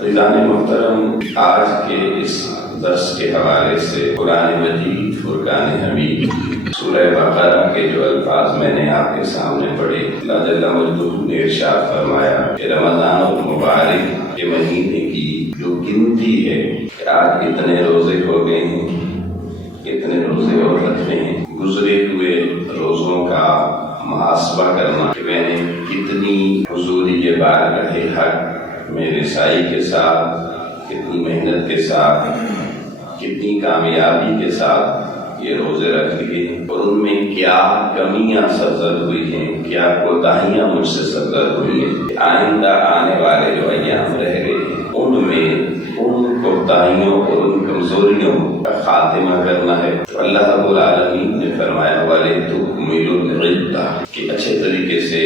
عزیزان محترم، آج کے اس درس کے حوالے سے قرآن مجید فرقان حمید سورہ بقرہ کے جو الفاظ میں نے آپ کے سامنے پڑھے، اللہ جل مجدہ نے ارشاد فرمایا کہ رمضان المبارک کے مہینے کی جو گنتی ہے کہ آج اتنے روزے ہو گئے ہیں، اتنے روزے اور رکھنے ہیں، گزرے ہوئے روزوں کا محاسبہ کرنا کہ میں نے کتنی حضوری بارگاہ حق میں رسائی کے ساتھ، کتنی محنت کے ساتھ، کتنی کامیابی کے ساتھ یہ روزے رکھ لیے، اور ان میں کیا کمیاں سرزد ہوئی ہیں، کیا کوتاہیاں مجھ سے سرزد ہوئی ہیں، آئندہ آنے والے جو ایام رہ گئے ہیں ان میں ان کوتاہیوں اور ان کمزوریوں کا خاتمہ کرنا ہے۔ تو اللہ رب العالمین نے فرمایا وَلِتُكْمِلُوا الْعِدَّةَ کہ اچھے طریقے سے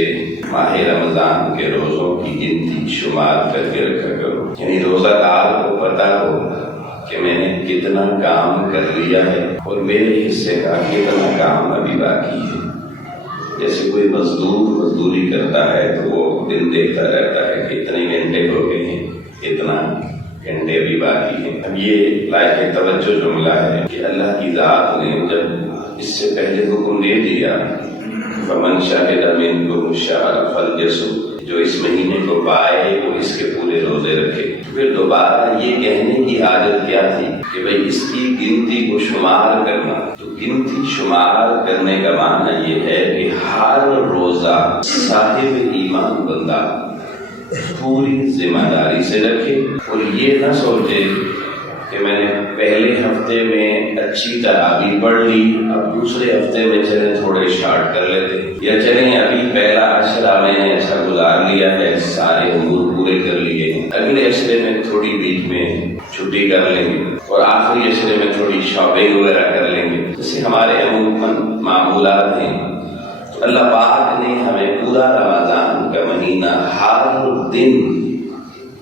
ماہ رمضان کے روزوں کی گنتی شمار کر کے رکھا کرو، یعنی روزہ دار کو پتہ ہو کہ میں نے کتنا کام کر لیا ہے اور میرے حصے کا کتنا کام ابھی باقی ہے۔ جیسے کوئی مزدور مزدوری کرتا ہے تو وہ دن دیکھتا رہتا ہے کہ اتنے گھنٹے ہو گئے ہیں، اتنا گھنٹے بھی باقی ہیں۔ اب یہ لائق توجہ جملہ ہے کہ اللہ کی ذات نے جب اس سے پہلے حکم دے دیا فَمَنْ شَهِدَ مِنْكُمُ الشَّهْرَ فَلْيَصُمْ، جو اس مہینے کو پائے وہ اس کے پورے روزے رکھے، پھر دوبارہ یہ کہنے کی حاجت کیا تھی کہ بھئی اس کی گنتی کو شمار کرنا؟ تو گنتی شمار کرنے کا معنی یہ ہے کہ ہر روزہ صاحب ایمان بندہ پوری ذمہ داری سے رکھے، اور یہ نہ سوچے کہ میں نے پہلے ہفتے میں اچھی تراویح پڑھ لی، اب دوسرے ہفتے میں چلیں تھوڑے شارٹ کر لیتے، یا چلیں ابھی پہلا عشرہ میں نے اچھا گزار لیا ہے، سارے امور پورے کر لیے ہیں، اگلے عشرے میں تھوڑی بیچ میں چھٹی کر لیں گے اور آخری عشرے میں تھوڑی شاپنگ وغیرہ کر لیں گے، جیسے ہمارے عموماً معمولات ہیں۔ تو اللہ پاک نے ہمیں پورا رمضان کا مہینہ ہر دن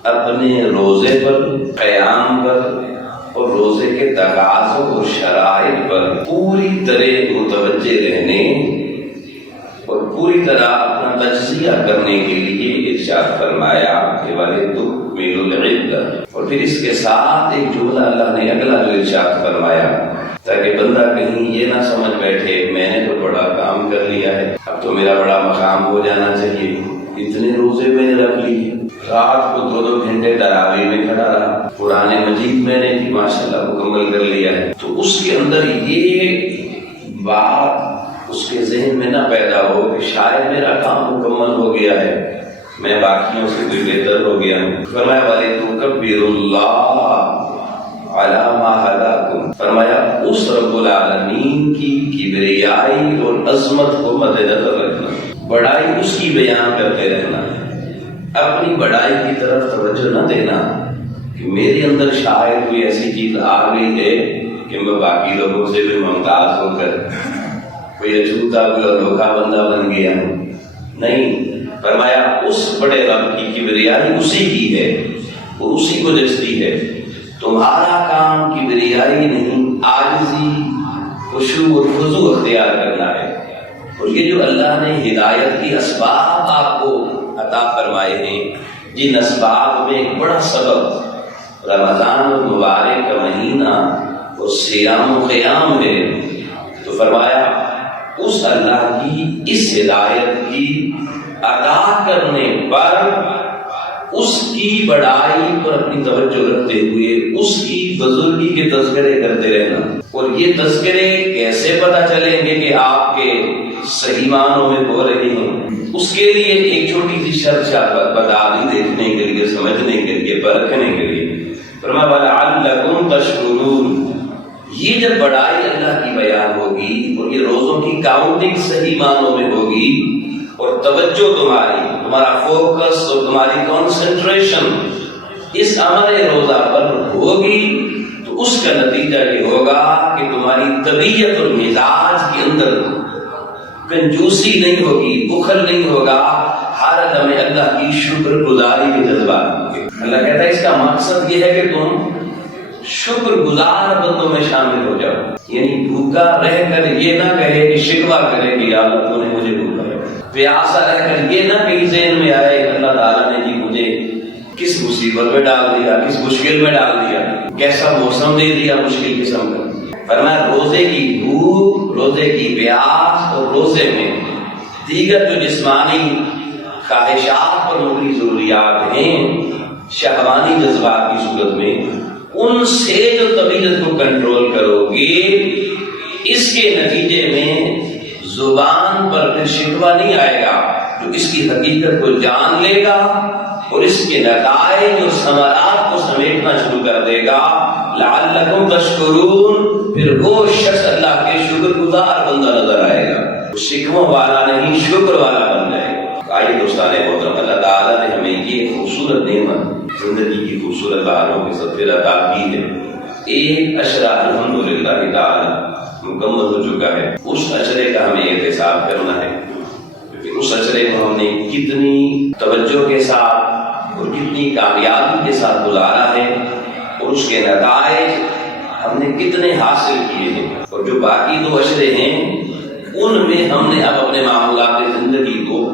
اپنے روزے پر، قیام پر اور روزے کے تقاضوں اور شرائط پر پوری طرح متوجہ رہنے اور پوری طرح اپنا تجزیہ کرنے کے لیے ارشاد فرمایا کہ وَلِتُكْمِلُوا الْعِدَّةَ، اور پھر اس کے ساتھ ایک جملہ اللہ نے اگلا جو ارشاد فرمایا تاکہ بندہ کہیں یہ نہ سمجھ بیٹھے میں نے تو بڑا کام کر لیا ہے، اب تو میرا بڑا مقام ہو جانا چاہیے، اتنے روزے میں نے رکھ لیے، رات کو 2 گھنٹے تراویح میں کھڑا رہا، قرآن مجید میں نے بھی ماشاءاللہ مکمل کر لیا ہے، تو اس کے اندر یہ بات اس کے ذہن میں نہ پیدا ہو کہ شاید میرا کام مکمل ہو گیا ہے، میں باقیوں سے کوئی بہتر ہو گیا ہوں۔ فرمایا وَلِتُكَبِّرُوا اللَّهَ عَلَىٰ مَا هَدَاكُمْ، فرمایا اس رب العالمین کی کبریائی اور عظمت کو مد نظر رکھنا، بڑائی اس کی بیان کرتے رہنا، اپنی بڑائی کی طرف توجہ نہ دینا کہ میرے اندر شاید کوئی ایسی چیز آ گئی ہے کہ میں باقی لوگوں سے بھی ممتاز ہو کر کوئی اچھوتا کوئی انوکھا بندہ بن گیا ہوں، نہیں۔ فرمایا اس بڑے رب کی کبریائی اسی کی ہے اور اسی کو جچتی ہے، تمہارا کام کبریائی نہیں، عاجزی، خشوع اور خضوع اختیار کرنا ہے۔ اور یہ جو اللہ نے ہدایت کی اسباب آپ کو عطا فرمائے ہیں، جن اسباب میں ایک بڑا سبب رمضان المبارک کا مہینہ اور صیام و قیام ہے، تو فرمایا اس اللہ کی اس ہدایت کی ادا کرنے پر اس کی بڑائی پر اپنی توجہ رکھتے ہوئے اس کی بزرگی کے تذکرے کرتے رہنا۔ اور یہ تذکرے کیسے پتہ چلیں گے کہ آپ کے صحیح معنوں میں ہو رہے ہیں؟ اس کے لیے ایک چھوٹی سی شرط بتا دی، دیکھنے کے لیے، سمجھنے کے لیے، پرکھنے کے لیے۔ فرمایا وَلَعَلَّكُمْ تَشْكُرُونَ، یہ جب بڑائی اللہ کی بیان ہوگی اور یہ روزوں کی کاؤنٹنگ صحیح معنوں میں ہوگی اور توجہ تمہارا فوکس اور تمہاری کنسنٹریشن اس عمل روزہ پر ہوگی، تو اس کا نتیجہ یہ ہوگا کہ تمہاری طبیعت اور مزاج کے اندر کنجوسی نہیں ہوگی، بخل نہیں ہوگا، ہر دم اللہ کی شکر گزاری کے جذبات ہوں گے۔ اللہ کہتا ہے اس کا مقصد یہ ہے کہ تم شکر گزار بندوں میں شامل ہو جاؤ، یعنی بھوکا رہ کر یہ نہ کہے کہ شکوہ کرے کہ یا اللہ تو نے مجھے بھوکا ہے، پیاسا رہ کر یہ نہ کہ ذہن میں آئے اللہ تعالیٰ نے جی مجھے کس مصیبت میں ڈال دیا، کس مشکل میں ڈال دیا، کیسا موسم دے دیا مشکل قسم کا۔ فرمایا روزے کی بھوک، روزے کی پیاس اور روزے میں دیگر جو جسمانی خواہشات پر مبنی ضروریات ہیں شہوانی جذبات کی صورت میں، ان سے جو طبیعت کو کنٹرول کرو گے، اس کے نتیجے میں زبان پر پھر شکوہ نہیں آئے گا، جو اس کی حقیقت کو جان لے گا اور اس کے نتائج اور ثمرات کو سمیٹنا شروع کر دے گا۔ لعلکم تشکرون، پھر وہ شخص اللہ کے شکر گزار بندہ نظر آئے گا، وہ شکوہ والا نہیں شکر والا بن جائے گا۔ آئیے دوستان محترم، اللہ تعالیٰ نے ہمیں یہ خوبصورت نعمت زندگی کی خوبصورت بہاروں کے ساتھ عطا کی ہے۔ ایک اشرہ الحمدللہ تعالی مکمل ہو چکا ہے، اس اشرے کا ہمیں احتساب کرنا ہے کہ اس اشرے کو ہم نے کتنی توجہ کے ساتھ اور کتنی کامیابی کے ساتھ گزارا ہے، اور اس کے نتائج ہم نے کتنے حاصل کیے ہیں، اور جو باقی 2 اشرے ہیں ان میں ہم نے اب اپنے معمولات زندگی کو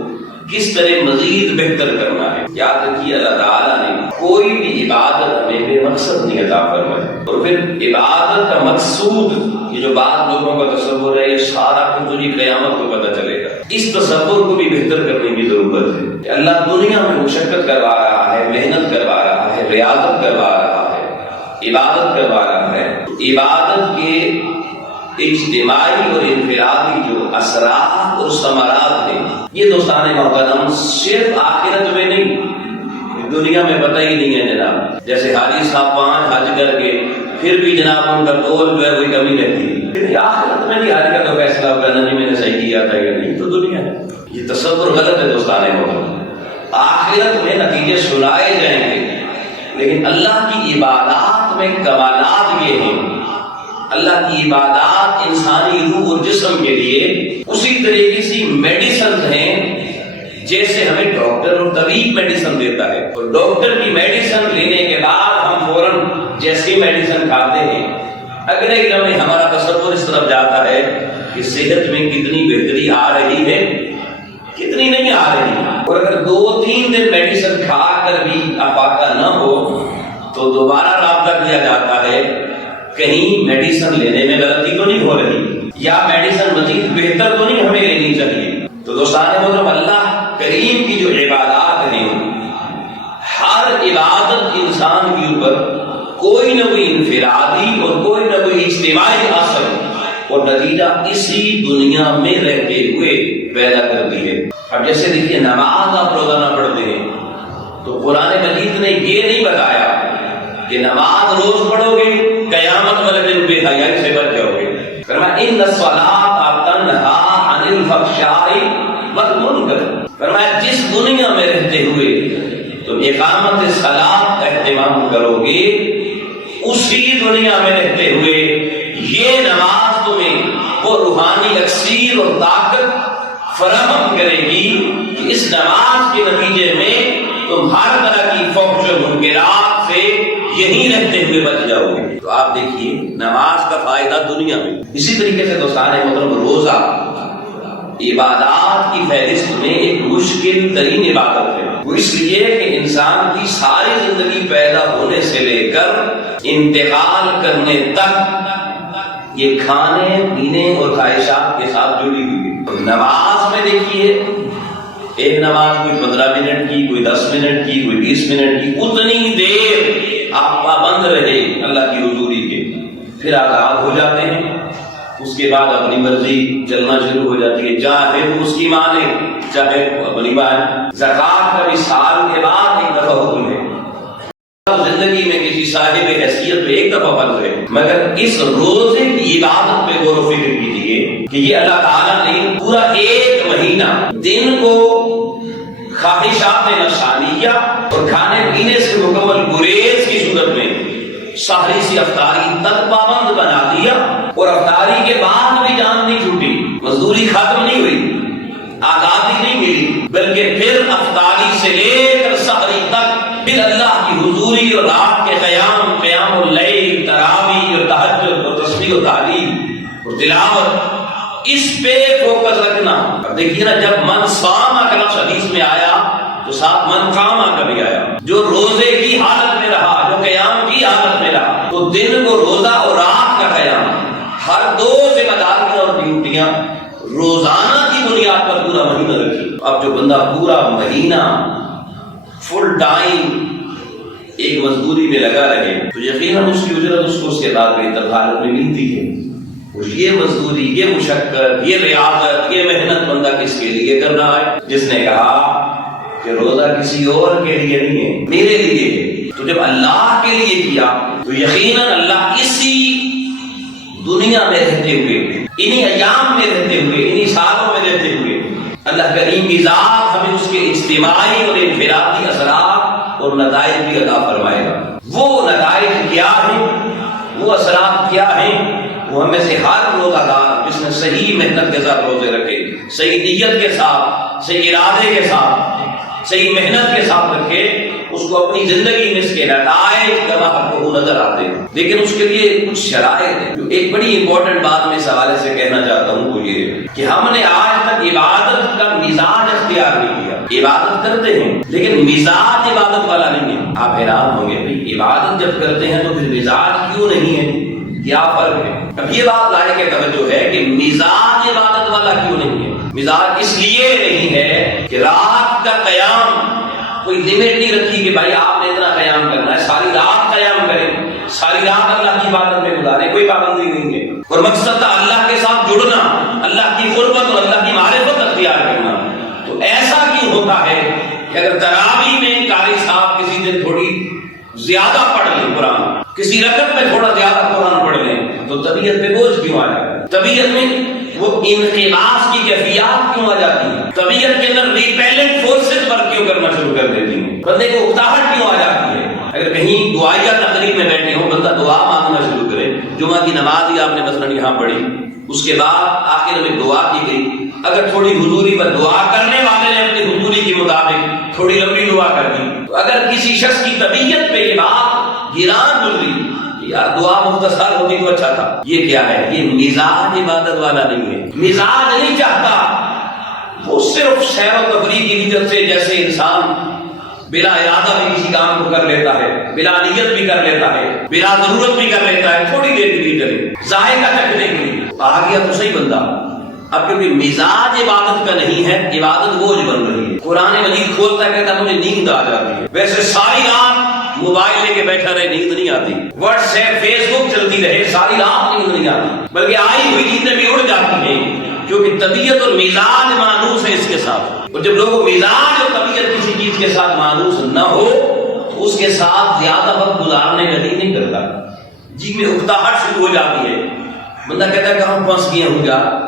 کس طرح مزید بہتر کرنا ہے۔ یاد رکھیے اللہ تعالیٰ نے کوئی بھی عبادت ہمیں بے مقصد نہیں عطا فرمائی، اور پھر عبادت کا مقصود یہ جو بعض لوگوں کا تصور ہے، یہ سارا کچھ تجھے قیامت کو پتہ چلے گا، اس تصور کو بھی بہتر کرنے کی ضرورت ہے کہ اللہ دنیا میں مشقت کروا رہا ہے، محنت کروا رہا ہے، ریاضت کروا رہا ہے، عبادت کروا رہا ہے۔ عبادت کے اجتماعی اور انفرادی جو اثرات اور ثمرات ہیں، یہ دوستان محترم صرف آخرت میں نہیں، دنیا میں پتہ ہی نہیں ہے جناب۔ جیسے حاجی صاحب 5 حج کر کے پھر بھی جناب ان کا تول جو ہے کوئی کمی رہتی ہے، پھر آخرت میں نہیں حج کا تو فیصلہ ہوگا نہیں میں نے صحیح کیا تھا یا نہیں، تو دنیا ہے۔ یہ تصور غلط ہے دوستان محترم۔ آخرت میں نتیجے سنائے جائیں گے، لیکن اللہ کی عبادات میں کمالات یہ ہیں، اللہ کی عبادات انسانی روح اور جسم کے لیے اسی طریقے سے میڈیسنز ہیں جیسے ہمیں ڈاکٹر اور طبیب میڈیسن دیتا ہے، اور ڈاکٹر کی میڈیسن لینے کے بعد ہم فوراً جیسی میڈیسن کھاتے ہیں، اگلے لمحے ہمارا تصور اس طرف جاتا ہے کہ صحت میں کتنی بہتری آ رہی ہے، کتنی نہیں آ رہی، اور اگر 2-3 دن میڈیسن کھا کر بھی افاقہ نہ ہو تو دوبارہ رابطہ کیا جاتا ہے کہیں میڈیسن لینے میں غلطی تو نہیں ہو رہی، یا میڈیسن مزید بہتر تو نہیں ہمیں لینی چاہیے۔ تو دوستان محترم، اللہ کریم کی جو عبادات ہیں، ہر عبادت انسان کے اوپر کوئی نہ کوئی انفرادی اور کوئی نہ کوئی اجتماعی اثر اور نتیجہ اسی دنیا میں رہتے ہوئے پیدا کرتی ہے۔ اب جیسے دیکھیے نماز آپ روزانہ پڑھتے ہیں تو قرآن مجید نے یہ نہیں بتایا کہ نماز روز پڑھو گے قیامت والے دن بے حیائی سے بچ جاؤ گے۔ فرمایا ان الصلاۃ تنہا عن الفحشاء والمنکر، فرمایا جس دنیا میں رہتے ہوئے تم اقامت صلاۃ کا اہتمام کرو گے، اسی دنیا میں رہتے ہوئے یہ نماز تمہیں وہ روحانی اکسیر اور طاقت فراہم کرے گی کہ اس نماز کے نتیجے میں تم ہر طرح کی فحش و منکرات سے یہیں رہتے ہوئے بچ جاؤ گے۔ تو آپ دیکھیے نماز کا فائدہ دنیا میں، اسی طریقے سے دوستان محترم روزہ عبادات کی فہرست میں ایک مشکل ترین عبادت ہے، وہ اس لیے کہ انسان کی ساری زندگی پیدا ہونے سے لے کر انتقال کرنے تک یہ کھانے پینے اور خواہشات کے ساتھ جڑی ہوئی ہے۔ نماز میں دیکھیے ایک نماز کوئی 15 منٹ کی، کوئی 10 منٹ کی، کوئی 20 منٹ کی، اتنی دیر آپ پابند رہے اللہ کی حضوری کے، پھر آزاد ہو جاتے ہیں، اس کے بعد اپنی مرضی چلنا شروع ہو جاتی ہے، چاہے وہ اس کی مانے چاہے اپنی مانے۔ زکوٰۃ کا بھی سال کے بعد ایک دفعہ حکم ہے، زندگی میں کسی صاحب حیثیت پہ ایک دفعہ فرض ہے، مگر اس روزے کی عبادت پہ غور و فکر کیجیے کہ یہ اللہ تعالیٰ نے پورا 1 مہینہ دن کو خواہشات نفسانیہ اور کھانے پینے سے مکمل گریز کی صورت میں سحری سے افطاری تک پابند بنا دیا، اور افطاری کے بعد بھی جان نہیں چھوٹی، مزدوری ختم نہیں ہوئی، آزادی نہیں ملی، بلکہ پھر افطاری سے لے کر سحری تک پھر اللہ کی حضوری اور رات کے قیام اللیل، تراویح اور تہجد اور تسبیح و تعلیم اور تلاوت، اس پہ فوکس رکھنا۔ اب دیکھیے نا، جب من صام کا لفظ حدیث میں آیا تو ساتھ من قامہ کا بھی آیا، جو روزے کی حالت میں رہا، جو قیام کی حالت میں رہا، تو دن کو روزہ اور رات کا قیام، ہر دو ذمہ داریاں اور ڈیوٹیاں روزانہ کی بنیاد پر پورا مہینہ رکھی۔ اب جو بندہ پورا مہینہ فل ٹائم ایک مزدوری میں لگا رہے تو یقیناً اس کی اجرت اس کو اس کے بعد بہتر حالت میں ملتی ہے۔ یہ مزدوری، یہ مشقت، یہ ریاضت، یہ محنت بندہ کس کے لیے کر رہا ہے؟ جس نے کہا کہ روزہ کسی اور کے لیے نہیں ہے، میرے لیے ہے۔ تو جب اللہ کے لیے کیا تو یقیناً اللہ اسی دنیا میں رہتے ہوئے، انہی ایام میں رہتے ہوئے، انہی سالوں میں رہتے ہوئے، اللہ کریم کی ذات ہمیں اس کے اجتماعی اور انفرادی اثرات اور نتائج بھی عطا فرمائے گا۔ وہ نتائج کیا ہیں، وہ اثرات کیا ہیں، وہ ہمیں سے ہر روزہ دار جس نے صحیح محنت کے ساتھ روزے رکھے، صحیح نیت کے ساتھ، صحیح ارادے کے ساتھ، صحیح محنت کے ساتھ رکھے، اس کو اپنی زندگی میں اس کے نتائج کما کو نظر آتے ہیں۔ لیکن اس کے لیے کچھ شرائط ہیں۔ ایک بڑی امپورٹنٹ بات میں اس حوالے سے کہنا چاہتا ہوں وہ یہ کہ ہم نے آج تک عبادت کا مزاج اختیار نہیں کیا۔ عبادت کرتے ہیں لیکن مزاج عبادت والا نہیں ہے۔ آپ حیران ہوں گے بھائی عبادت جب کرتے ہیں تو پھر مزاج کیوں نہیں ہے؟ کیا فرق ہے؟ اب یہ بات لائق توجہ ہے کہ مزاج عبادت والا کیوں نہیں ہے؟ مزاج اس لیے نہیں ہے کہ رات کا قیام کوئی لمٹ نہیں رکھی کہ بھائی آپ نے اتنا قیام کرنا ہے، ساری رات قیام کریں، ساری رات اللہ کی عبادت میں گزارے، کوئی پابندی نہیں ہے۔ اور مقصد تھا اللہ کے ساتھ جڑنا، اللہ کی قربت اور اللہ کی معرفت اختیار کرنا۔ تو ایسا کیوں ہوتا ہے کہ اگر تراویح میں قاری صاحب کسی دن تھوڑی زیادہ پڑھ لیں قرآن، کسی رکعت میں تھوڑا زیادہ قرآن پڑھ لیں تو طبیعت پہ بوجھ کیوں آ جاتا ہے؟ طبیعت میں وہ انقباض کی کیفیات کیوں آ جاتی ہیں؟ طبیعت کے اندر ریپیلنٹ فورسز ورک کیوں کرنا شروع کر دیتی ہیں؟ بندے کو اکتاہٹ کیوں آ جاتی ہے؟ اگر کہیں دعائیہ تقریب میں بیٹھے ہوں، بندہ دعا مانگنا شروع کرے، جمعہ کی نماز ہی آپ نے مثلاً یہاں پڑھی، اس کے بعد آخر میں دعا کی گئی، اگر تھوڑی حضوری پر دعا کرنے والے نے اپنی حضوری کے مطابق تھوڑی لمبی دعا کر دی، تو اگر کسی شخص کی طبیعت پہ یہ بات گران گزری یار دعا مختصر ہوتی تو اچھا تھا، یہ کیا ہے؟ یہ مزاج عبادت والا نہیں ہے۔ مزاج نہیں چاہتا، وہ صرف سیر و تفریح کی نیت سے، جیسے انسان بلا ارادہ بھی کسی کام کو کر لیتا ہے، بلا نیت بھی کر لیتا ہے، بلا ضرورت بھی کر لیتا ہے، تھوڑی دیر کے لیے کرے، ذائقہ چکھنے کے لیے آ گیا تو صحیح بندہ۔ اب کیونکہ مزاج عبادت کا نہیں ہے، عبادت بوجھ بن رہی ہے۔ قرآن مجید کھولتا ہے کہتا مجھے نیند آ جاتی ہے، ویسے ساری رات موبائل لے کے بیٹھا رہے نیند نہیں آتی، واٹس ایپ فیس بک چلتی رہے ساری رات نیند نہیں آتی، بلکہ آئی ہوئی نیندیں بھی اڑ جاتی ہیں، کیونکہ طبیعت اور مزاج مانوس ہے اس کے ساتھ۔ اور جب لوگوں مزاج اور طبیعت کسی چیز کے ساتھ مانوس نہ ہو تو اس کے ساتھ زیادہ وقت گزارنے کا دل نہیں کرتا، جی میں اکتاہٹ شروع ہو جاتی ہے، بندہ کہتا ہے کہاں پھنس گیا ہوں گا،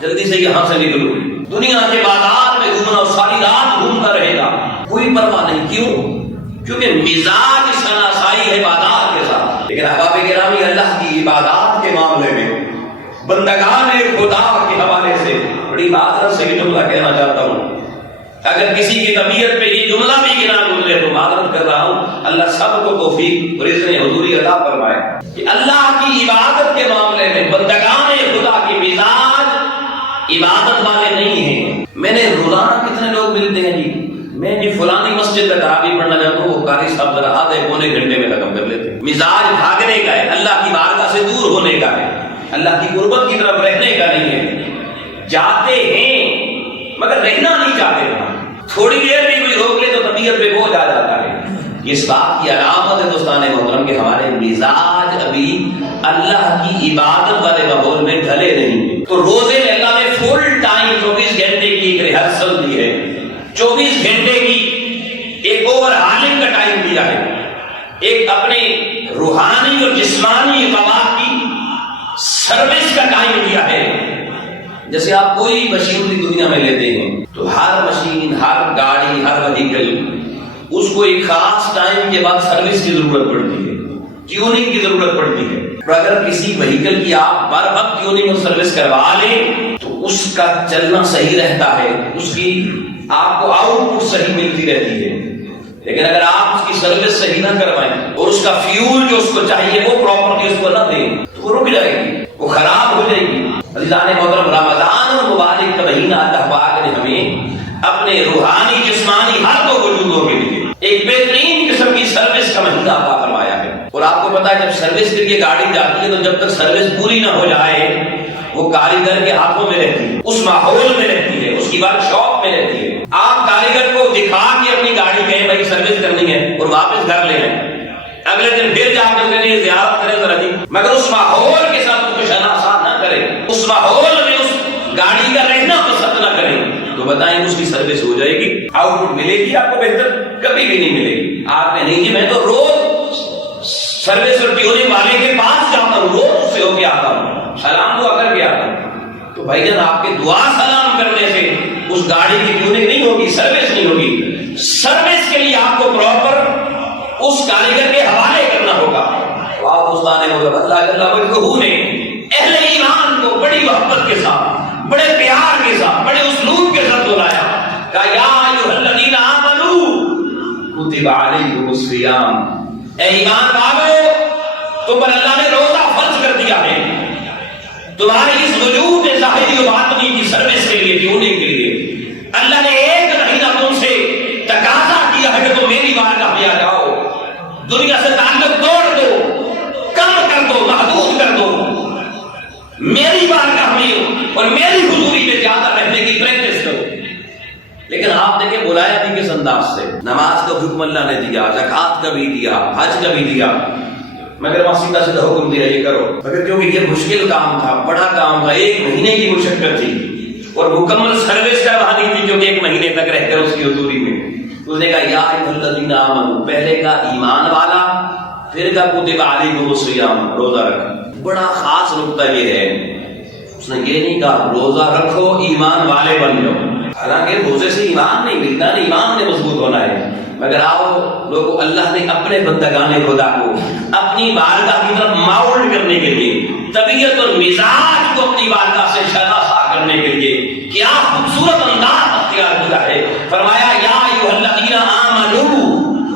جلدی سے یہاں سے نکلو، دنیا کے بازار میں گھومنا اور ساری رات گھومتا رہے گا، کوئی پرواہ نہیں۔ کیوں؟ کیونکہ مزاج شناسائی ہے بازار کے ساتھ۔ لیکن احباب گرامی، اللہ کی عبادات کے معاملے میں بندگان خدا کے حوالے سے بڑی معذرت سے یہ جملہ کہنا چاہتا ہوں، اگر کسی کی طبیعت پہ یہ جملہ بھی گرا گزرے تو معذرت کر رہا ہوں، اللہ سب کو توفیق اور اذن حضوری عطا فرمائے کہ اللہ کی عبادت کے معاملے میں بندگان خدا کی مزاج عبادت والے نہیں ہیں۔ میں نے روزانہ کتنے لوگ ملتے ہیں جی، میں جی فلانی مسجد میں تراویح پڑھنا چاہتا ہوں، وہ قاری صاحب ذرا آدھے پونے گھنٹے میں ختم کر لیتے ہیں۔ مزاج بھاگنے کا ہے، اللہ کی بارگاہ سے دور ہونے کا ہے، اللہ کی قربت کی طرف رہنے کا نہیں ہے۔ جاتے ہیں مگر رہنا نہیں چاہتے، تھوڑی دیر بھی کوئی روک لے تو طبیعت پہ بوجھ آ جاتا ہے۔ اس بات کی علامت ہے دوستان محترم کہ ہمارے مزاج ابھی اللہ کی عبادت والے ماحول میں ڈھلے نہیں ہیں۔ تو روزے میں اللہ نے فل ٹائم 24 گھنٹے کی ایک ریہرسل دی ہے، 24 گھنٹے کی ایک اوور ہالنگ کا ٹائم دیا ہے، ایک اپنے روحانی اور جسمانی قوات کی سروس کا ٹائم دیا ہے۔ جیسے آپ کوئی مشینری دنیا میں لیتے ہیں تو ہر مشین، ہر گاڑی، ہر وہیکل اس کو ایک خاص ٹائم کے بعد سروس کی ضرورت پڑتی ہے، ٹیوننگ کی ضرورت پڑتی ہے۔ اور اگر کسی وہیکل کی آپ بر وقت ٹیوننگ اور سروس کروا لیں تو اس کا چلنا صحیح رہتا ہے، اس کی آپ کو آؤٹ پٹ صحیح ملتی رہتی ہے۔ لیکن اگر آپ اس کی سروس صحیح نہ کروائیں اور اس کا فیول جو اس کو چاہیے وہ پراپرلی اس کو نہ دیں تو وہ رک جائے گی، وہ خراب ہو جائے گی۔ عزیزان محترم، رمضان المبارک کا مہینہ اللہ پاک نے ہمیں اپنے روحانی جسمانی ہر دو وجودوں کے لیے ایک بہترین قسم کی سروس کا مہینہ عطا فرمایا ہے۔ اور آپ کو پتا ہے جب سروس کے لیے گاڑی جاتی ہے تو جب تک سروس پوری نہ ہو جائے وہ کاریگر کے ہاتھوں میں رہتی ہے، اس ماحول میں رہتی ہے، اس کی ورک شاپ میں رہتی ہے۔ آپ کاریگر کو دکھا کے اپنی گاڑی کہیں بھائی سروس کرنی ہے اور واپس گھر لے آئیں، اگلے دن پھر جا کے اس کے لیے زیارت کریں ذرا جی، مگر اس ماحول کے ساتھ اس کو شناسا نہ کریں، اس ماحول میں اس گاڑی کا رہنا پسند نہ کریں، تو بتائیں اس کی سروس ہو جائے گی؟ آؤٹ پٹ ملے گی آپ کو بہتر؟ کبھی بھی نہیں ملے گی۔ آپ نے نہیں جی میں تو روز سروس اور ٹیوننگ والے کے پاس جاتا ہوں، روز سے ہو کے آتا ہوں، سلام دعا کر کے آتا ہوں۔ تو بھائی جان آپ کے دعا سلام کرنے سے اس گاڑی کی ٹیوننگ نہیں ہوگی، سروس نہیں ہوگی۔ سروس کے لیے آپ کو پراپر اس کاریگر کے حوالے کرنا ہوگا۔ آپ استاد اللہ جل وجہہ نے اہل ایمان کو بڑی محبت کے ساتھ، بڑے پیار کے ساتھ، بڑے اسلوب کے ساتھ بلایا، کہا یا ایھا الذین آمنوا کتب علیکم الصیام، اے ایمان والو تم پر اللہ نے روزہ فرض کر دیا ہے تمہاری اس وجود ظاہری و باطنی کی سروس کے لیے، ٹیوننگ کے لیے۔ اللہ نے ایک مہینہ تم سے تقاضا کیا ہے کہ تم میری بارگاہ میں آ جاؤ، دنیا سے تعلق توڑ دو، کم کر دو، محدود کر دو، میری بارگاہ میں اور میری حضوری میں زیادہ رہنے کی پریکٹس کرو۔ لیکن آپ دیکھیں بلایا بھی کس انداز سے، نماز کا حکم اللہ نے دیا، زکوٰۃ کا بھی دیا، حج کا بھی دیا، مگر وہاں سیدھا سیدھا حکم دیا یہ کرو، مگر کیونکہ یہ مشکل کام تھا، بڑا کام تھا، ایک مہینے کی مشقت تھی اور مکمل سروس کا وہاں نہیں تھی جو کہ ایک مہینے تک رہ کر اس کی حضوری میں۔ اس نے کہا یا ایھا الذین آمنوا، پہلے کا ایمان والا، پھر کا کتب علیکم الصیام، روزہ رکھو۔ بڑا خاص نقطہ یہ ہے، اس نے یہ نہیں کہا روزہ رکھو ایمان والے بن جاؤ، حالانکہ روزے سے ایمان نہیں ملتا، نہیں ایمان نے مضبوط ہونا ہے، مگر آؤ لوگوں اللہ نے اپنے بندگان خدا کو اپنی بارگاہ کی طرف ماؤلڈ کرنے کے لیے، طبیعت اور مزاج کو اپنی بارگاہ سے شناسا کرنے کے لیے کیا خوبصورت انداز اختیار کیا ہے۔ فرمایا یا ایھا الذین آمنوا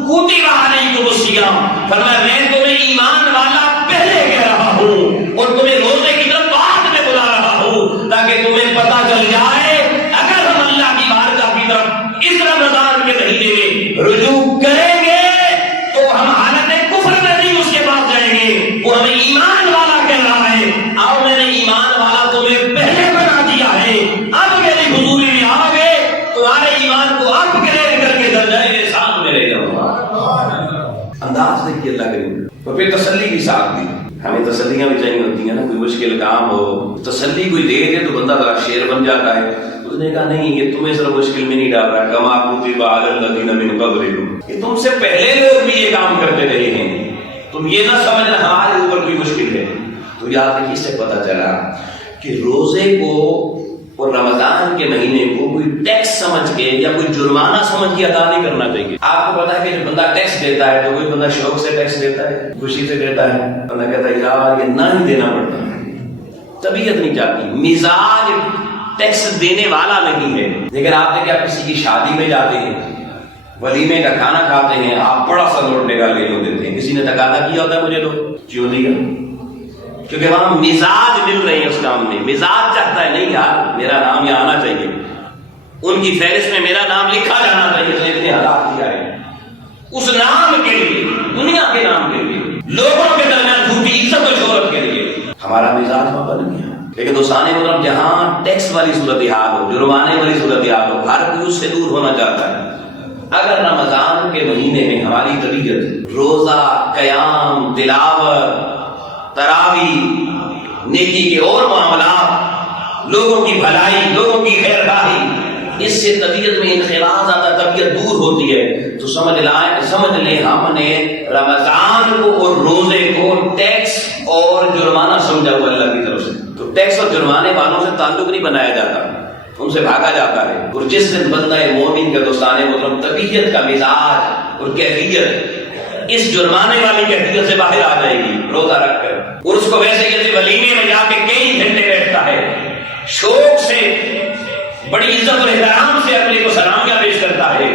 کتب علیکم الصیام، فرمایا میں تمہیں ایمان والا پہلے کہہ رہا ہوں اور تمہیں روزے کی طرف بعد میں بلا رہا ہوں، تاکہ تمہیں پتہ چل جائے اگر ہم اللہ کی بارگاہ کی طرف اس رمضان کے مہینے میں رجوع کریں گے تو ہم حالت کفر میں نہیں اس کے پاس جائیں گے، وہ ہمیں ایمان والا کہہ رہا ہے، آؤ میں نے ایمان والا تمہیں پہلے بنا دیا ہے، اب میری حضوری میں آؤ گے تمہارے ایمان کو اپ گریڈ کر کے درجۂ احسان میں لے جاؤں گا۔ انداز دیکھیے اللہ کریم، اور پھر تسلی بھی ساتھ دی۔ ہمیں تسلیاں بھی چاہیے ہوتی ہیں نا، کوئی مشکل کام ہو تسلی کوئی دے دے تو بندہ ذرا شیر بن جاتا ہے۔ اس نے کہا نہیں یہ تمہیں صرف مشکل میں نہیں ڈال رہا، کما کتب علی الذین من قبلکم، کہ تم سے پہلے لوگ بھی یہ کام کرتے رہے ہیں، تم یہ نہ سمجھنا ہمارے اوپر کوئی مشکل ہے۔ تو یاد رکھیے اس سے پتہ چلا کہ روزے کو اور رمضان کے مہینے کو کوئی ٹیکس سمجھ کے یا کوئی جرمانہ سمجھ کے ادا نہیں کرنا چاہیے۔ آپ کو پتا ہے کہ جب بندہ ٹیکس دیتا ہے تو کوئی بندہ شوق سے ٹیکس دیتا ہے، خوشی سے دیتا ہے، بندہ کہتا ہے یار یہ نہ ہی دینا پڑتا ہے، طبیعت نہیں چاہتی، مزاج ٹیکس دینے والا نہیں ہے۔ لیکن آپ دیکھیں آپ کسی کی شادی میں جاتے ہیں، ولیمے کا کھانا کھاتے ہیں، آپ بڑا سا نوٹ نکال کے جو دیتے ہیں، کسی نے تقاضا کیا ہوتا ہے مجھے تو کیوں نہیں کرا، کیونکہ وہاں مزاج مل رہے ہیں اس کام میں، مزاج چاہتا ہے نہیں یار میرا نام یہاں آنا چاہیے، ان کی فہرست میں میرا نام لکھا جانا چاہیے، اس نے اتنے حالات کیا ہے اس نام کے لیے، دنیا کے نام کے لیے، لوگوں کے درمیان جھوٹی عزت و شہرت کے لیے ہمارا مزاج وہاں بن گیا۔ لیکن دوستان محترم جہاں ٹیکس والی صورتحال ہو، جرمانے والی صورتحال ہو، ہر کوئی اس سے دور ہونا چاہتا ہے۔ اگر رمضان کے مہینے میں ہماری طبیعت روزہ، قیام، تلاوت، تراوی، نیکی کے اور معاملات، لوگوں کی بھلائی، لوگوں کی خیر خواہی، اس سے طبیعت میں انخراط آتا، طبیعت دور ہوتی ہے، تو سمجھ لیں ہم نے رمضان کو اور روزے کو ٹیکس اور جرمانہ سمجھا ہوا اللہ کی طرف سے۔ تو ٹیکس اور جرمانے والوں سے تعلق نہیں بنایا جاتا، ان سے بھاگا جاتا ہے۔ اور جس دن بندہ مومن کا دوستان محترم طبیعت کا مزاج اور کیفیت اس جرمانے والی کیفیت سے باہر آ جائے گی روزہ رکھ کر، اور اس کو ویسے جیسے ولیمے میں جا کے کئی گھنٹے بیٹھتا ہے، شوق سے بڑی عزت اور احترام سے اپنے کو سلامیاں پیش کرتا ہے،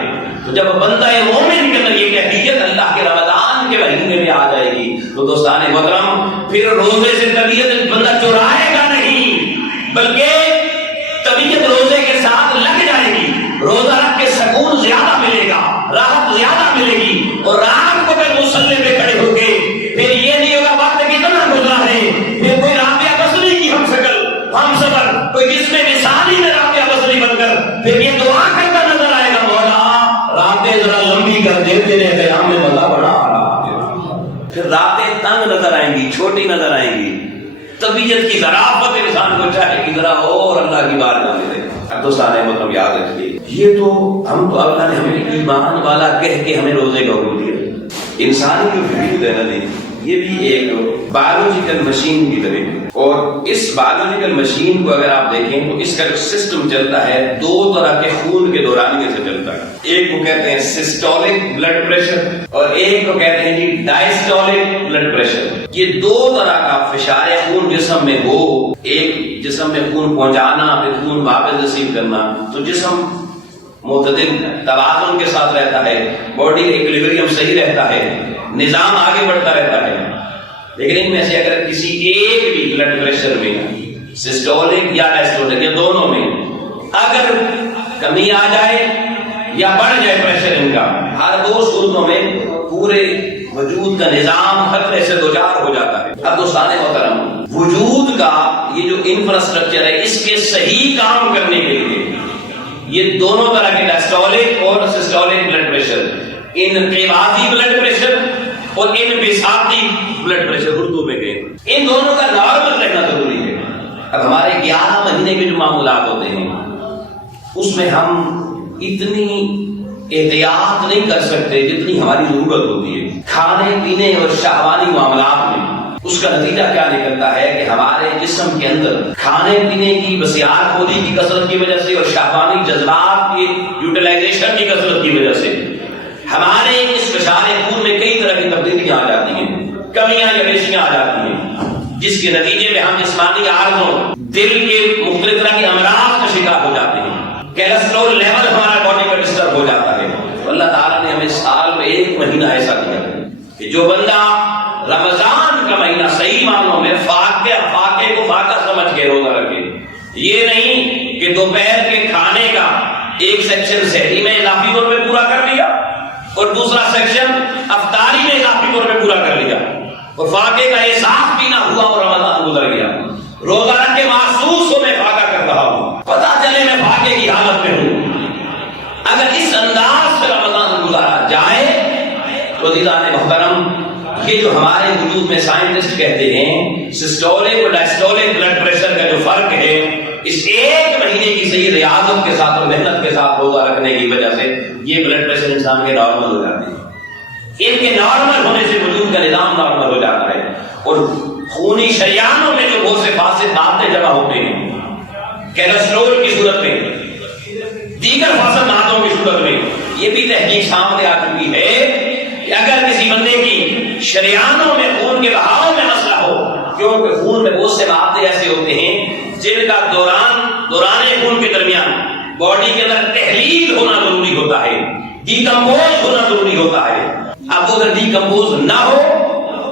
تو جب بندہ مومن کے اندر یہ کیفیت اللہ کے رمضان کے مہینے میں آ جائے گی تو دوستان محترم پھر روزے سے طبیعت بندہ چرائے گا نہیں، بلکہ طبیعت روزے کے ساتھ لگ جائے گی، روزہ سکون زیادہ ملے گا، راحت زیادہ ملے گی. اور رات کو پھر مصلی پہ کھڑے ہو کے پھر یہ نہیں ہوگا وقت کتنا گزرا ہے، پھر کوئی رابعہ بصری کی ہم شکل ہم سفر کوئی جس میں مثالی میں رابعہ بصری بن کر پھر یہ دعا کرتا نظر آئے گا، مولا راتیں ذرا لمبی کر دے، تیرے قیام میں مزہ بڑا آ رہا. پھر راتیں تنگ نظر آئیں گی، چھوٹی نظر آئیں گی، طبیعت کی ظرافت انسان کو چاہے گی ذرا اور اللہ کی بارگاہ میں رہے. دوستان احمد یاد رکھیے، یہ تو ہم تو اللہ نے ہمیں ایمان والا کہہ کے ہمیں روزے کا حکم دیا. انسانی جو وجود ہے نا، یہ بھی ایک بایولوجیکل مشین کی طرح، اور اس بایولوجیکل مشین کو اگر آپ دیکھیں تو اس کا جو سسٹم چلتا ہے دو طرح کے خون کے دورانیے سے چلتا ہے. ایک کو کہتے ہیں سسٹولک بلڈ پریشر اور ایک کو کہتے ہیں جی ڈائسٹولک بلڈ پریشر. یہ دو طرح کا فشار خون جسم میں ہو، ایک جسم میں خون پہنچانا پھر خون واپس ریسیو کرنا، تو جسم معتدل توازن کے ساتھ رہتا ہے، باڈی کا ایکولیبریم صحیح رہتا ہے، نظام آگے بڑھتا رہتا ہے. لیکن ان میں سے اگر کسی ایک بھی بلڈ پریشر میں سسٹولک یا ڈائسٹولک یا دونوں میں اگر کمی آ جائے یا بڑھ جائے پریشر ان کا، ہر دو صورتوں میں پورے وجود کا نظام خطرے سے دوچار ہو جاتا ہے. اب دوستان محترم، وجود کا یہ جو انفراسٹرکچر ہے اس کے صحیح کام کرنے کے لیے یہ دونوں طرح کے ڈائسٹولک اور سسٹولک بلڈ پریشر، انقباضی بلڈ پریشر اور انبساطی بلڈ پریشر اردو میں کہیں، ان دونوں کا نارمل رہنا ضروری ہے. اب ہمارے 11 مہینے کے جو معمولات ہوتے ہیں اس میں ہم اتنی احتیاط نہیں کر سکتے جتنی ہماری ضرورت ہوتی ہے. کھانے پینے اور شہوانی معاملات میں اس کا نتیجہ کیا نکلتا ہے کہ ہمارے جسم کے اندر کھانے پینے کی بسیار خودی کی کثرت کی وجہ سے اور شہوانی جذبات کی یوٹیلائزیشن کی کثرت کی وجہ سے ہمارے اس فشار خون میں کئی طرح کی تبدیلیاں آ جاتی ہیں، کمیاں یا بیشیاں آ جاتی ہیں، جس کے نتیجے میں ہم جسمانی عارضوں، دل کے مختلف طرح کے امراض کا شکار ہو جاتے ہیں. کیلسٹرول لیول ہمارا باڈی کا ڈسٹرب ہو جاتا ہے. اللہ تعالیٰ نے ہمیں سال میں 1 مہینہ ایسا دیا کہ جو بندہ رمضان کا مہینہ صحیح معنوں میں فاقے کو فاقہ سمجھ کے روزہ رکھے. یہ نہیں کہ دوپہر کے کھانے کا ایک سیکشن سحری میں اضافی طور پہ پورا کر لیا اور دوسرا سیکشن افطاری میں اضافی طور پہ پورا کر لیا اور فاقے کا احساس بھی نہ ہوا اور رمضان گزر گیا. روزہ رکھ کے محسوس ہو میں فاقہ کر رہا ہوں، پتہ چلے میں فاقے کی حالت میں ہوں. اگر اس انداز سے رمضان گزارا جائے تو عزیزان محترم، یہ جو ہمارے وجود میں سائنٹسٹ کہتے ہیں سسٹولک اور ڈائسٹولک بلڈ پریشر کا جو فرق ہے، اس 1 مہینے کی صحیح ریاضت کے ساتھ اور محنت کے ساتھ روزہ رکھنے کی وجہ سے یہ بلڈ پریشر انسان کے نارمل ہو جاتے ہیں. ان کے نارمل ہونے سے وجود کا نظام نارمل ہو جاتا ہے اور خونی شریانوں میں جو بہت سے فاسد مادے جمع ہوتے ہیں کیلسٹرول کی صورت میں، دیگر فاسد مادوں کی صورت میں، یہ بھی تحقیق سامنے آ چکی ہے کہ اگر کسی بندے کی شریانوں میں خون کے بہاؤ میں مسئلہ ہو، کیونکہ خون میں بہت سے مادے ایسے ہوتے ہیں جن کا دوران خون کے درمیان باڈی کے اندر تحلیل ہونا ضروری ہوتا ہے، ڈیکمپوز ہونا ضروری ہوتا ہے. اب اگر ڈیکمپوز نہ ہو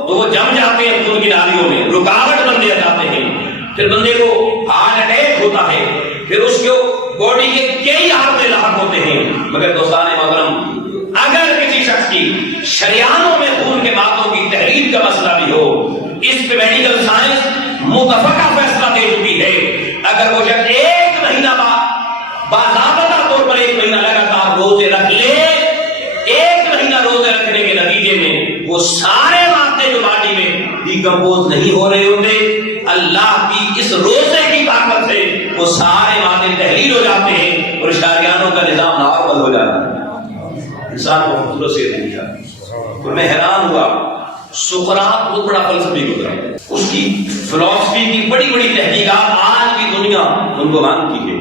تو وہ جم جاتے ہیں خون کی نالیوں میں، رکاوٹ بن جاتے ہیں، پھر بندے کو ہارٹ اٹیک ہوتا ہے، پھر اس کو باڈی کے کئی عارضے لاحق ہوتے ہیں. مگر دوستان محترم، اگر کسی شخص کی شریانوں میں خون کے مادوں کی تحریک کا مسئلہ بھی ہو، اس پہ میڈیکل سائنس متفقہ فیصلہ دے چکی ہے. اگر وہ شخص 1 مہینہ باضابطہ طور پر 1 مہینہ لگاتار روزے رکھ لے، 1 مہینہ روزے رکھنے کے نتیجے میں وہ سارے مادے جو باڈی میں ڈیکمپوز نہیں ہو رہے ہوتے، اللہ کی اس روزے کی طاقت سے وہ سارے مادے تحلیل ہو جاتے ہیں اور شریانوں کا نظام نارمل ہو جاتا ہے. انسان کو خوبصورت سے دیا تو میں حیران ہوا. سقراط بہت بڑا فلسفی گزرا، اس کی فلسفی کی بڑی بڑی تحقیقات آج کی دنیا ان کو مانتی ہے،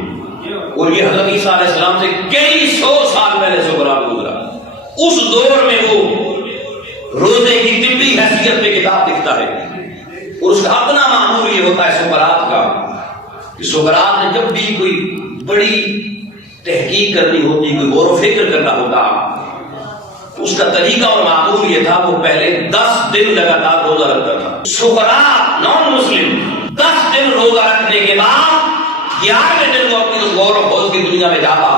اور یہ حضرت عیسیٰ علیہ السلام سے کئی 100 سال پہلے سقراط گزرا. اس دور میں وہ روزے کی طبی حیثیت پہ کتاب لکھتا ہے اور اس کا اپنا معمول یہ ہوتا ہے سقراط کا کہ سقراط نے جب بھی کوئی بڑی تحقیق کرنی ہوتی، کوئی غور و فکر کرنا ہوتا، اس کا طریقہ اور معمول یہ تھا وہ پہلے 10 دن لگاتار روزہ رکھتا تھا. سقراط نان مسلم 10 دن روزہ رکھنے کے بعد 11ویں دن وہ اپنی اس غور و خوض کی دنیا میں جاتا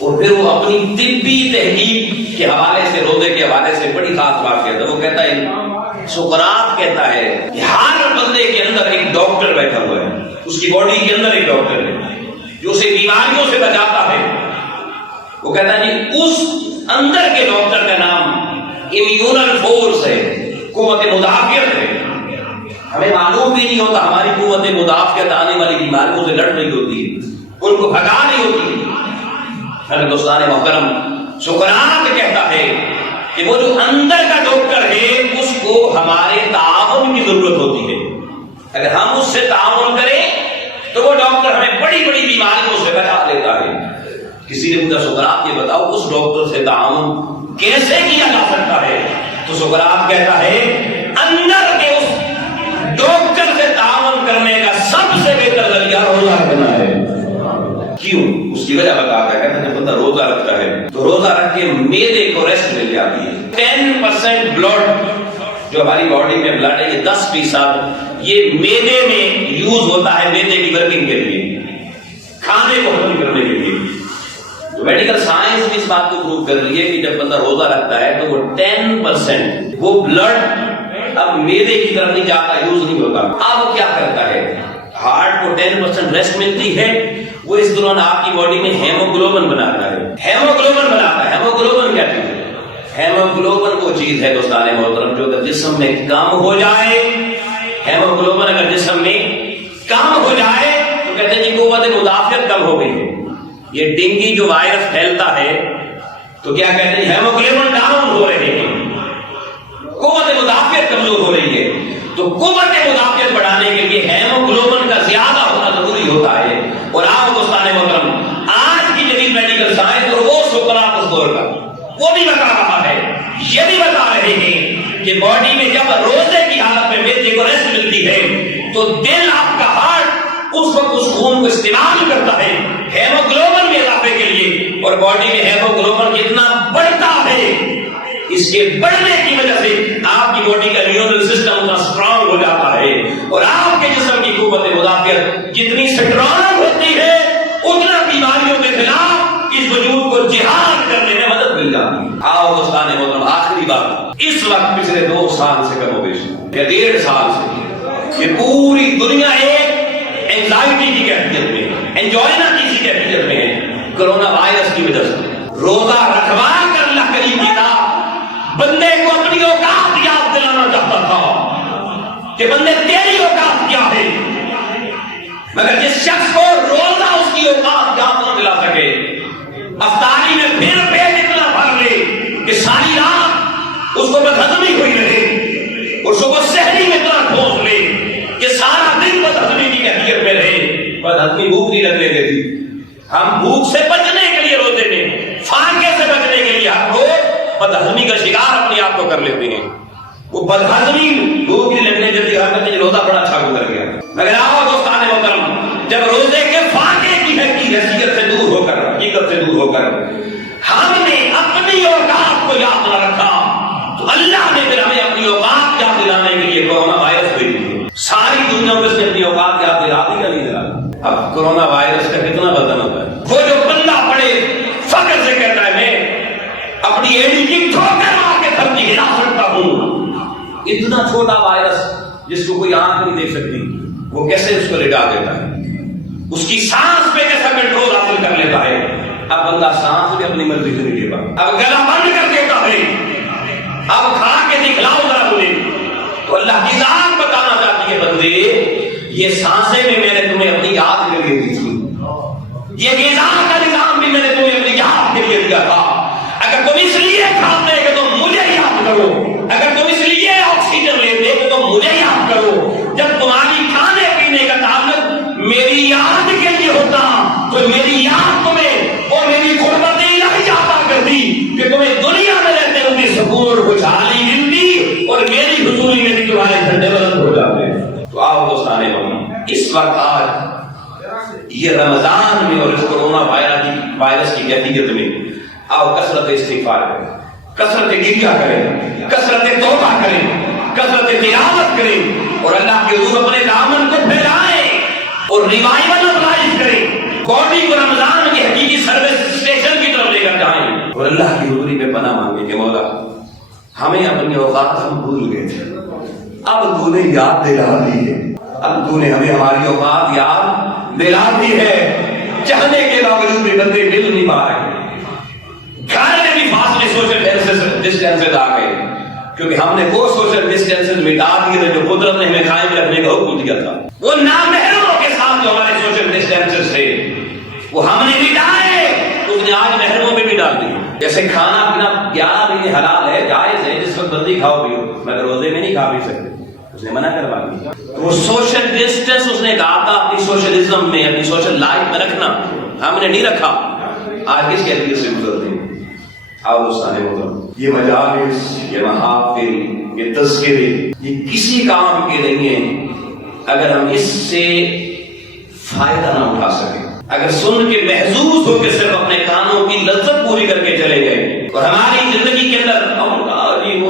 اور پھر وہ اپنی طبی تحقیق کے حوالے سے، روزے کے حوالے سے بڑی خاص بات کہتا ہے. وہ کہتا ہے، سقراط کہتا ہے کہ ہر بندے کے اندر ایک ڈاکٹر بیٹھا ہوا ہے، اس کی باڈی کے اندر ایک ڈاکٹر ہے جو اسے بیماریوں سے بچاتا ہے. وہ کہتا ہے جی اس اندر کے ڈاکٹر کا نام امیونل فورس ہے، قوت مدافعت ہے. ہمیں معلوم بھی نہیں ہوتا ہماری قوت مدافعت آنے والی بیماریوں سے لڑ رہی ہوتی ہے، ان کو بھگا رہی ہوتی ہے. اگر دوستان محترم، سقراط کہتا ہے کہ وہ جو اندر کا ڈاکٹر ہے اس کو ہمارے تعاون کی ضرورت ہوتی ہے. اگر ہم اس سے تعاون کریں تو وہ ڈاکٹر ہمیں بڑی بڑی بیماریوں سے بچا لیتا ہے. کسی نے پوچھا سقراط یہ بتاؤ اس ڈاکٹر سے تعاون کیسے کیا جا سکتا ہے؟ تو سقراط کہتا ہے اندر کے اس ڈاکٹر سے تعاون کرنے کا سب سے بہتر ذریعہ روزہ رکھنا ہے. کیوں؟ اس کی وجہ بتاتا ہے. کہتا ہے جب بندہ روزہ رکھتا ہے تو روزہ رکھ کے معدے کو ریسٹ مل جاتی ہے. 10% بلڈ جو ہماری باڈی میں بلڈ ہے، یہ 10% یہ معدے میں یوز ہوتا ہے، معدے کی ورکنگ کے لیے، کھانے کو ہضم کرنے کے لیے. میڈیکل سائنس بھی اس بات کو پروو کر رہی ہے کہ جب بندہ روزہ رکھتا ہے تو وہ 10% وہ بلڈ اب معدے کی طرف نہیں جاتا، یوز نہیں ہوتا. اب کیا کرتا ہے؟ ہارٹ کو 10% ریسٹ ملتی ہے، وہ اس دوران آپ کی باڈی میں ہیموگلوبن بناتا ہے. ہیموگلوبن بناتا ہے. ہیموگلوبن کیا چیز ہے؟ ہیموگلوبن وہ چیز ہے دوستان محترم جو اگر جسم میں کم ہو جائے، ہیموگلوبن اگر جسم میں کم ہو جائے تو کہتے ہیں جی قوت مدافعت کم ہو گئی ہے. یہ ڈینگی جو وائرس پھیلتا ہے تو کیا کہتے ہیں؟ ہیموگلوبن ڈاؤن ہو رہے ہیں، قوت مدافعت کمزور ہو رہی ہے. تو قوت مدافعت بڑھانے کے لیے ہیموگلوبن کا زیادہ ہونا ضروری ہوتا ہے. اور آپ دوستان محترم، آج کی جدید میڈیکل سائنس اور وہ سقراط اس دور کا وہ بھی بتا رہا ہے، یہ بھی بتا رہے ہیں کہ باڈی میں جب روزے کی حالت میں معدے کو ریسٹ ملتی ہے تو دل، آپ کا ہارٹ اس وقت اس خون کو استعمال کرتا ہے ہیموگلوبن میں اضافے کے لیے. اور باڈی میں ہیموگلوبن جتنا بڑھتا ہے، اس کے بڑھنے کی وجہ سے آپ کی باڈی کا امیون سسٹم اتنا اسٹرانگ ہو جاتا ہے. اور آپ کے جسم کی قوت مدافعت جتنی اسٹرانگ ہوتی ہے اتنا بیماریوں کے خلاف اس وجود کو جہاد کرنے میں مدد مل جاتی ہے. آؤ دوستان محترم، آخری بات، اس وقت پچھلے 2 سال سے کم و بیش یا 1.5 سال سے یہ پوری دنیا ایک اینزائٹی کی کیفیت میں، انجوائنا کی کیفیت میں ہے کرونا وائرس کی وجہ سے. روزہ رکھوا کر اللہ کریم کی بندے کو اپنی اوقات یاد دلانا چاہتا تھا کہ بندے تیری اوقات کیا ہے. مگر جس شخص کو روزہ اس کی اوقات یاد نہ دلا سکے، افطاری میں پھر پیٹ اتنا بھر لے کہ ساری رات اس کو بدہضمی ہوئی رہے، اور صبح سحری میں اتنا ٹھوس لے کہ سارا دن بدہضمی کی کیفیت میں رہے. بدہضمی بھوک نہیں لگنے دیتی. ہم بھوک سے بچنے کے لیے روزے میں، فاقے سے بچنے کے لیے ہم روز بدہضمی کا شکار اپنے آپ کو کر لیتے ہیں. وہ بدہضمی بھوک نہیں لگنے دیتی، ہر کہتے ہیں روزہ بڑا اچھا گزر گیا. مگر آؤ دوستان محترم، جب روزے کے فاقے کی حیثیت سے دور ہو کر، حقیقت سے دور ہو کر ہم نے اپنی اوقات کو یاد نہ رکھا تو اللہ نے پھر ہمیں اپنی اوقات یاد دلانے کے لیے کورونا وائرس بھیج دیا. ساری دنیا میں سے اپنی اوقات یاد دلا دی کا نہیں دلا. اب کورونا وائرس کا کتنا بدن ہوتا ہے. وہ جو بندہ پڑے فخر سے کہتا ہے میں اپنی ایڑی کی ٹھوکر مار کے دھرتی ہلا سکتا ہوں، اتنا چھوٹا وائرس جس کو کوئی آنکھ نہیں دیکھ سکتی، وہ کیسے اس کو لٹا دیتا ہے، اس کی سانس پہ کیسا کنٹرول حاصل کر لیتا ہے. اب بندہ سانس بھی اپنی مرضی سے نہیں لے پاتا، اب گلا بند کر دیتا ہے. اب کھا کے دکھلاؤ ذرا مجھے. تو اللہ کی ذات بتانا چاہتی ہے بندے، یہ سانسیں بھی میں نے تمہیں اپنی یاد کے لیے دی تھی، یہ غذا کا نظام بھی میں نے تمہیں اپنی یاد کے لیے دیا تھا. اگر تم اس لیے کھاتے کہ تم مجھے یاد کرو، اگر تم اس لیے آکسیجن لیتے کہ تم مجھے یاد کرو. جب تمہاری کھانے پینے کا تعلق میری یاد کے لیے ہوتا تو میری یاد تمہیں اور میری غربت الہی عطا کرتی کہ تمہیں دنیا میں رہتے ہوئے سکون اور خوشحالی ملتی اور میری حضوری میں بھی تمہارے جھنڈے بلند ہو جاتے. تو آؤ دوستان اس وقت آج یہ رمضان میں اور اس کورونا وائرس کی کیفیت میں آؤ کثرت استغفار کریں، کثرت گریا کریں، کثرت توبہ کریں، کثرت تلاوت کریں اور اللہ کے حضور اپنے دامن کو پھیلائیں اور ریوائول آف لائف کریں. باڈی کو رمضان کی حقیقی سروس اسٹیشن کی اللہ کی حضوری میں پناہ مانگے کہ مولا ہمیں اپنی اوقات ہم بھول گئے تھے، اب تو نے یاد دلا دی ہے، اب تو نے ہمیں ہماری اوقات یاد دلا دی ہے۔ چاہنے کے باوجود بھی بندے مل نہیں پا رہے، گھر میں بھی فاصلے سوشل ڈسٹینس آ گئے، کیونکہ ہم نے وہ سوشل ڈسٹینس مٹا دیے تھے جو قدرت نے ہمیں قائم رکھنے کا حکم دیا تھا۔ وہ نامحرموں کے ساتھ جو ہمارے سوشل ڈسٹینس تھے وہ ہم نے مٹائے، اس نے آج محرموں میں بھی ڈال دی۔ جیسے کھانا پینا 11 مہینے حلال ہے، جائز ہے، جس وقت بندی کھاؤ پیو، مگر روزے میں نہیں کھا پی سکتے، اس نے منع کروا دیا۔ وہ سوشل ڈسٹینس اس نے کہا تھا اپنی سوشلزم میں، اپنی سوشل لائف میں رکھنا، ہم نے نہیں رکھا۔ آج کس کیفیت سے گزرتے ہیں؟ آؤ دوستان محترم، یہ مجالس، یہ محافل، یہ تذکرے، یہ کسی کام کے نہیں ہیں اگر ہم اس سے فائدہ نہ اٹھا سکیں، اگر سن کے محظوظ ہو کے صرف اپنے کانوں کی لذت پوری کر کے چلے گئے اور ہماری زندگی کے اندر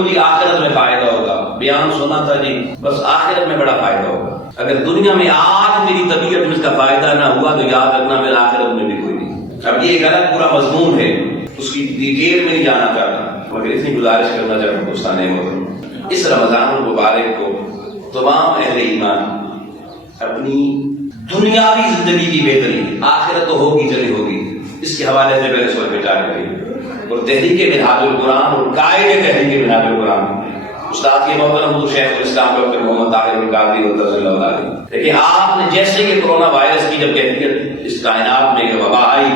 جی آخرت میں فائدہ ہوگا، بیان سنا تھا جی بس آخرت میں بڑا فائدہ ہوگا۔ اگر دنیا میں آج میری طبیعت میں اس کا فائدہ نہ ہوا تو یاد رکھنا میرا آخرت میں بھی کوئی نہیں۔ اب یہ ایک الگ پورا مضمون ہے، اس کی ڈیٹیل میں نہیں جانا چاہتا، مگر اتنی گزارش کرنا چاہتا ہوں دوستان محترم، اس رمضان المبارک کو تمام اہل ایمان اپنی دنیاوی زندگی کی بہتری، آخرت تو ہوگی چلی ہوگی، اس کے حوالے سے پہلے سوچ بچا کریں اور تحریک منہاج القرآن اور قائد تحریک منہاج القرآن استاد کے محترم حضور شیخ الاسلام ڈاکٹر محمد طاہر القادری رضی اللہ علیہ، لیکن آپ نے جیسے کہ کرونا وائرس کی جب کیفیت اس کائنات میں ایک وبا آئی،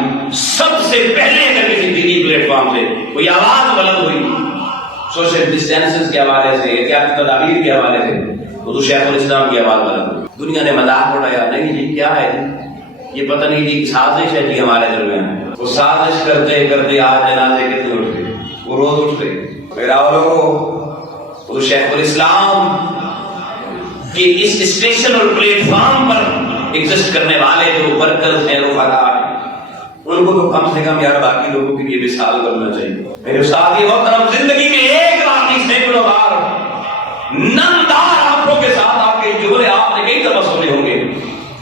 سب سے پہلے اگر کسی دینی پلیٹ فارم سے کوئی آواز بلند ہوئی سوشل ڈسٹینس کے حوالے سے، احتیاطی تدابیر کے حوالے سے، حضور شیخ الاسلام کی آواز بلند ہوئی۔ دنیا نے مذاق اڑایا، نہیں جی کیا ہے یہ پتہ نہیں جی سازش ہے جی ہمارے درمیان، وہ سازش کرتے کرتے آج جنازے کتنے اٹھ گئے، وہ روز اٹھتے۔ میرا حضور شیخ الاسلام کہ اس اسٹیشن اور پلیٹ فارم پر ایگزسٹ کرنے والے جو ورکرز ہیں، رفقا ہیں، ان کو تو کم سے کم یار باقی لوگوں کے لیے مثال بننا چاہیے۔ میرے استاد محترم زندگی میں ایک بار نہیں سینکڑوں بار نمدار آنکھوں کے ساتھ آپ کے جملے آپ نے کئی دفعہ سنے ہوں گے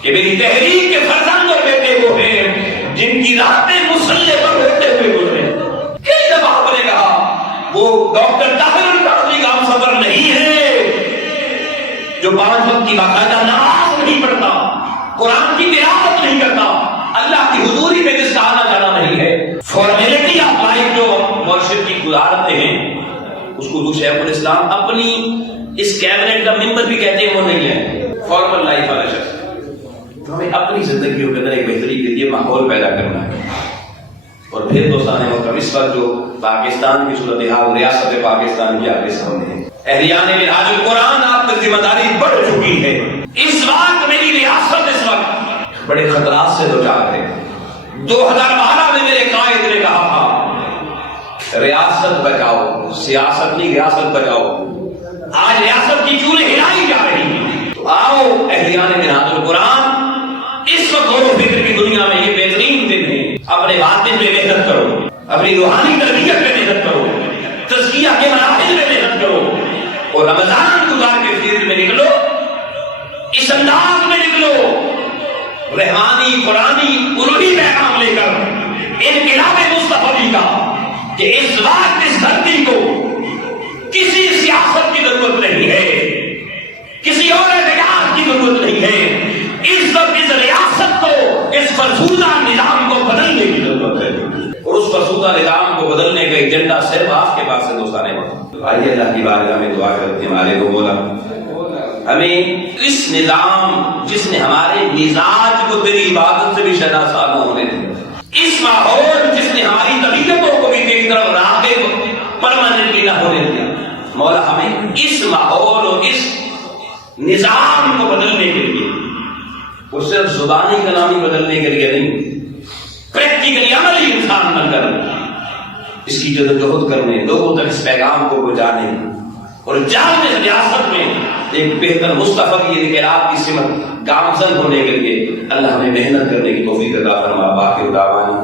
کہ میری تحریک کے فرزند اور بیٹے وہ ہیں جن کی راتیں مسلح پر ہوتے ہوئے گزرے۔ کئی دفعہ آپ نے کہا وہ ڈاکٹر طاہر القادری کا ہم سفر نہیں ہے جو 5 وقت کی باقاعدہ نماز نہیں پڑھتا، قرآن کی تلاوت نہیں کرتا، اللہ کی حضوری میں جس کا آنا جانا نہیں ہے، فارمیلٹی آف لائف جو مرشد کی گزارتے ہیں اس کو حضور شیخ الاسلام اپنی اس کیبنٹ کا ممبر بھی کہتے ہیں وہ نہیں ہے، فارمل لائف والا شخص۔ تو ہمیں اپنی زندگیوں کے اندر ایک بہتری کے لیے ماحول پیدا کرنا ہے۔ اور پھر دوستان محترم اس وقت جو پاکستان کی صورتحال ریاست پاکستان کی آپ کے سامنے ہے، اہلیان منہاج القرآن آپ کی ذمہ داری بڑھ چکی ہے۔ اس وقت میری ریاست اس وقت بڑے خطرات سے دوچار ہے۔ 2012 میں میرے قائد نے کہا تھا ریاست بچاؤ، سیاست نہیں ریاست بچاؤ۔ آج ریاست کی چولیں ہلائی جا رہی ہیں، تو آؤ اہلیان منہاج القرآن اس وقت غور و فکر کی دنیا میں یہ بہترین دن ہے، اپنے باطن پہ محنت کرو، اپنی روحانی تربیت پہ محنت کرو، تزکیہ کے مراحل میں محنت کرو اور رمضان گزار کے فیلڈ میں نکلو، اس انداز میں نکلو رحمانی قرآنی الوہی پیغام لے کر انقلاب مصطفی کا کہ اس وقت اس دھرتی کو کسی سیاست کی ضرورت نہیں ہے، کسی اور ریاست کی ضرورت نہیں ہے، اس وقت اس ریاست کو اس فرسودہ نظام کو بدلنے کی ضرورت ہے اور اس فرسودہ نظام کو بدلنے کا ایجنڈا صرف آپ کے پاس ہے دوستان محترم۔ آئیے اللہ کی بارگاہ میں دعا کرتے ہیں، مالک و مولا ہمیں اس نظام جس نے ہمارے مزاج کو تیری عبادت سے بھی شناسا نہ ہونے دیا، اس ماحول جس نے ہماری طبیعتوں کو بھی تیری طرف راغب پرماننٹلی نہ ہونے دیا، مولا ہمیں اس ماحول اور اس نظام کو بدلنے کے لیے، وہ صرف زبانی کلامی بدلنے کے لیے نہیں، پریکٹیکلی عملی انسان بن کر اس کی جدوجہد کرنے، لوگوں تک اس پیغام کو پہنچانے اور جامع ریاست میں ایک بہتر مصطفی کی انقلاب کی سمت گامزن ہونے کے لیے اللہ ہمیں محنت کرنے کی توفیق عطا فرما۔ باقی دعوانا